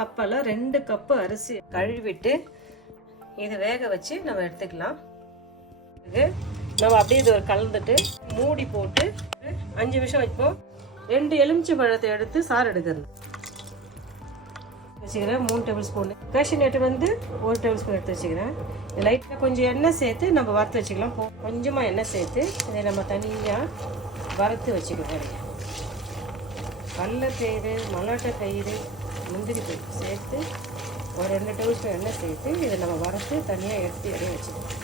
கப்பில் 2 கப்பு அரிசி கழுவிட்டு இது வேக வச்சு நம்ம எடுத்துக்கலாம். இது நம்ம அப்படியே இது ஒரு கலந்துட்டு மூடி போட்டு 5 நிமிஷம் வைப்போம். 2 எலுமிச்சை பழத்தை எடுத்து சாறு எடுக்கிறது வச்சுக்கிறேன். 3 டேபிள் ஸ்பூன் கேஷ்யூநட் வந்து 1 டேபிள் ஸ்பூன் எடுத்து வச்சுக்கிறேன். லைட்டாக கொஞ்சம் எண்ணெய் சேர்த்து நம்ம வறுத்து வச்சுக்கலாம். கொஞ்சமாக எண்ணெய் சேர்த்து இதை நம்ம தனியாக வறுத்து வச்சுக்கிறோம். கடலைப்பயிறு, மல்லாட்டை பயிறு, முந்திரி பயிறு சேர்த்து ஒரு 2 டேபிள் ஸ்பூன் எண்ணெய் சேர்த்து இதை நம்ம வறுத்து தனியாக எடுத்து எடைய வச்சுக்கணும்.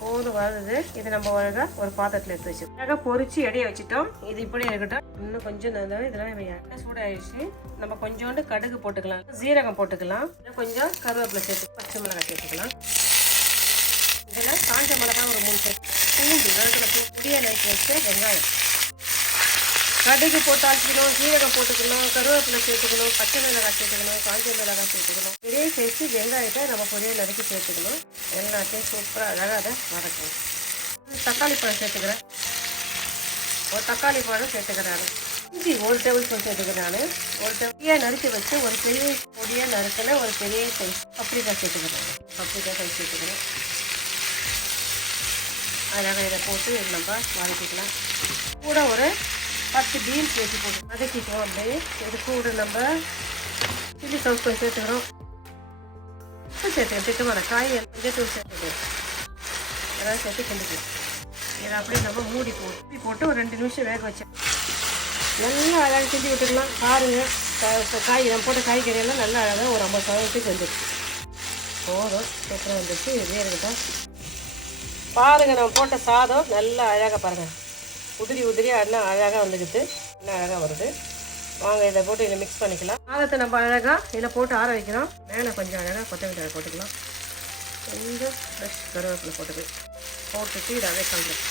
போதும் வருது. இதை நம்ம அழகாக ஒரு பாத்திரத்தில் எடுத்து வச்சுக்கணும். அழகாக பொரிச்சு எடைய வச்சுட்டோம். இது இப்படி இருக்கட்டும். இன்னும் கொஞ்சம் இதெல்லாம் எண்ணெய் சூடாகிடுச்சு. நம்ம கொஞ்சோண்டு கடுகு போட்டுக்கலாம், சீரகம் போட்டுக்கலாம், கொஞ்சம் கருவேப்பிலை சேர்த்து, பச்சை மிளகாய் சேர்த்துக்கலாம். இதில் காஞ்ச மிளகாய் ஒரு 3 சேர்த்து, பூண்டு வேகத்தில் புதிய நைட்டு வச்சு வெங்காயம், கடுகு போட்டு ஆக்கிக்கணும், சீரகம் போட்டுக்கணும், கருவேப்பிலை சேர்த்துக்கணும், பச்சை மிளகாய் சேர்த்துக்கணும், காஞ்ச மிளகாய் சேர்த்துக்கணும். பெரிய சேர்த்து வெங்காயத்தை நம்ம பொடியை நறுக்கி சேர்த்துக்கணும். எல்லாத்தையும் சூப்பராக அழகாக அதை வதக்கணும். தக்காளி பழம் சேர்த்துக்கிறேன். ஒரு தக்காளி பழம் சேர்த்துக்கிறேன். இஞ்சி 1 டேபிள் ஸ்பூன் சேர்த்துக்கிறேன். நான் ஒரு பொடியாக நறுக்கி வச்சு ஒரு பெரிய பொடியாக நறுக்கின ஒரு பெரிய சைஸ் பப்ரிக்காய் சேர்த்துக்கிறேன். பப்ரிக்காய் சைஸ் சேர்த்துக்கிறேன். அழகாக இதை போட்டு நம்ம வதக்கிக்கலாம். கூட ஒரு 10 பீன்ஸ் சேர்த்து போட்டு வதக்கிக்குவோம். அப்படியே இது கூட நம்ம சில்லி சாஸ் கொஞ்சம் சேர்த்துக்கிறோம். சேர்த்துக்கிறேன். திட்டமான காய் தூள் சேர்த்துக்கிறேன். எல்லாம் சேர்த்து கிண்டிக்கலாம். இதை அப்படியே நம்ம மூடி போட்டு ஒரு 2 நிமிஷம் வேக வச்சோம். நல்லா அழகாக கிண்டி விட்டுக்கலாம். பாருங்கள், காய் நம்ம போட்ட காய்கறியெல்லாம் நல்லா அழகாக ஒரு 50% வந்துடுச்சு. போதும், சூப்பராக வந்துடுச்சு. இதே இருக்கட்டும். பாருங்கள், நம்ம போட்ட சாதம் நல்லா அழகாக பாருங்கள், உதிரியாக எல்லாம் அழகாக வந்துக்குது. நல்லா அழகாக வருது. வாங்க இதை போட்டு இதில் மிக்ஸ் பண்ணிக்கலாம். சாதத்தை நம்ம அழகாக இதில் போட்டு ஆற வைக்கிறோம். மேலே கொஞ்சம் அழகாக கொத்தமல்லி போட்டுக்கலாம். கொஞ்சம் ஃப்ரெஷ் கருவேப்பிலை போட்டுட்டு இதை அதே கலந்துடும்.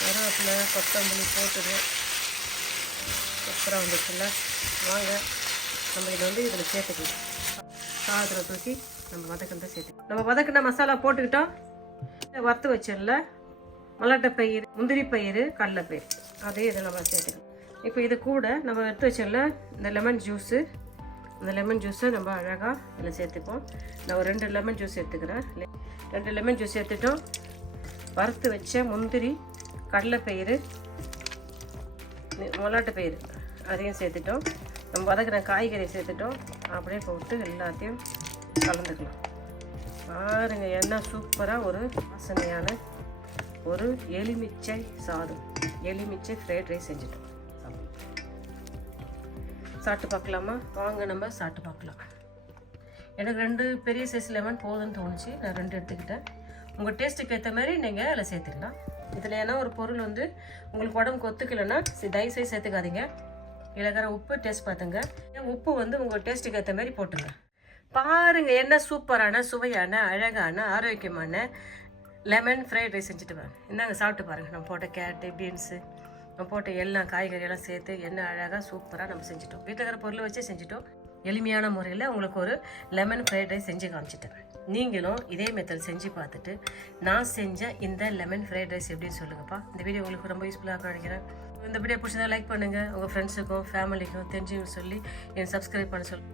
கருவேப்பிலை கொத்தமல்லி போட்டுடுவோம். சூப்பராக வந்துச்சுல்ல. வாங்க நம்ம இதை வந்து இதில் சேர்த்துக்கலாம். சாதத்தில் தூக்கி நம்ம வதக்கினதை சேர்த்துக்கலாம். நம்ம வதக்கின மசாலா போட்டுக்கிட்டோம். வறுத்து வச்சிடல மல்லாட்டை பயிறு, முந்திரி பயிறு, கடலைப்பயிறு, அதே இதை நம்ம சேர்த்துக்கலாம். இப்போ இது கூட நம்ம எடுத்து வச்சிடல இந்த லெமன் ஜூஸு, இந்த லெமன் ஜூஸை நம்ம அழகாக இதில் சேர்த்துப்போம். நான் ஒரு 2 லெமன் ஜூஸ் எடுத்துக்கிறேன். 2 லெமன் ஜூஸ் எடுத்துட்டோம். வறுத்து வச்ச முந்திரி, கடலைப்பயிறு, மல்லாட்டை பயிறு அதையும் சேர்த்துட்டோம். நம்ம வதக்கிற காய்கறி சேர்த்துட்டோம். அப்படியே போட்டு எல்லாத்தையும் கலந்துக்கலாம். பாருங்கள், என்ன சூப்பராக ஒரு வாசனையான ஒரு எலுமிச்சை சாதம், எலுமிச்சை ஃப்ரைட் ரைஸ் செஞ்சுட்டோம். சாப்பிட்டு பார்க்கலாமா? வாங்க நம்ம சாப்பிட்டு பார்க்கலாம். எனக்கு 2 பெரிய சைஸ் லெமன் போதும்னு தோணுச்சு. நான் 2 எடுத்துக்கிட்டேன். உங்கள் டேஸ்ட்டுக்கு ஏற்ற மாதிரி நீங்கள் அதில் சேர்த்துக்கலாம். இதில் ஏன்னா ஒரு பொருள் வந்து உங்களுக்கு உடம்புக்கு ஒத்துக்கலைன்னா தயவுசெய்து சேர்த்துக்காதீங்க. இலக்கிற உப்பு டேஸ்ட் பார்த்துங்க. உப்பு வந்து உங்கள் டேஸ்ட்டுக்கு ஏற்ற மாதிரி போட்டுங்க. பாருங்கள், என்ன சூப்பரான சுவையான அழகான ஆரோக்கியமான லெமன் ஃப்ரைட் ரைஸ் செஞ்சுட்டு பாருங்கள். இந்தாங்க சாப்பிட்டு பாருங்கள். நம்ம போட்ட கேரட்டு, பீன்ஸு, நம்ம போட்ட எல்லாம் காய்கறியெல்லாம் சேர்த்து என்ன அழகாக சூப்பராக நம்ம செஞ்சுட்டோம். வீட்டில் இருக்கிற பொருளை வச்சே செஞ்சுட்டோம். எளிமையான முறையில் உங்களுக்கு ஒரு லெமன் ஃப்ரைட் ரைஸ் செஞ்சு காமிச்சிட்டேன். நீங்களும் இதே மெத்தட் செஞ்சு பார்த்துட்டு நான் செஞ்ச இந்த லெமன் ஃப்ரைட் ரைஸ் எப்படின்னு சொல்லுங்கப்பா. இந்த வீடியோ உங்களுக்கு ரொம்ப யூஸ்ஃபுல்லாக இருக்கும் நினைக்கிறேன். இந்த வீடியோ பிடிச்சதா லைக் பண்ணுங்கள். உங்கள் ஃப்ரெண்ட்ஸுக்கும் ஃபேமிலிக்கும் தெரிஞ்சுன்னு சொல்லி என்னை சப்ஸ்கிரைப் பண்ண சொல்லி